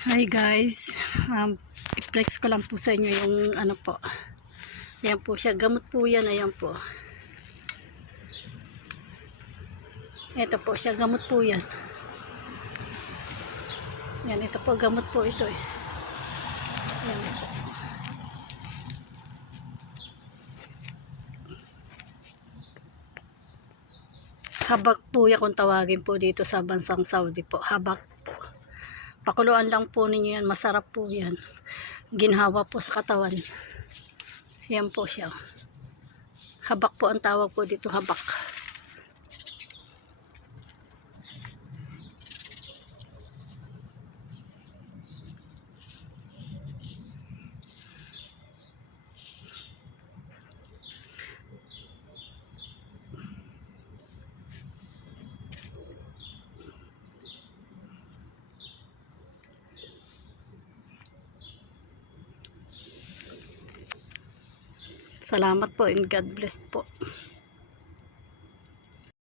Hi guys, i-flex ko lang po sa inyo yung ano po. Ayan po siya, gamot po yan, ayan po. Ito po siya, gamot po yan. Ayan, ito po, gamot po ito eh. Ayan po. Habak po yan kung tawagin po dito sa bansang Saudi po. Habak po. Pakuluan lang po ninyo yan, masarap po yan. Ginhawa po sa katawan. Ayan po siya. Habak po ang tawag po dito, habak. Salamat po and God bless po.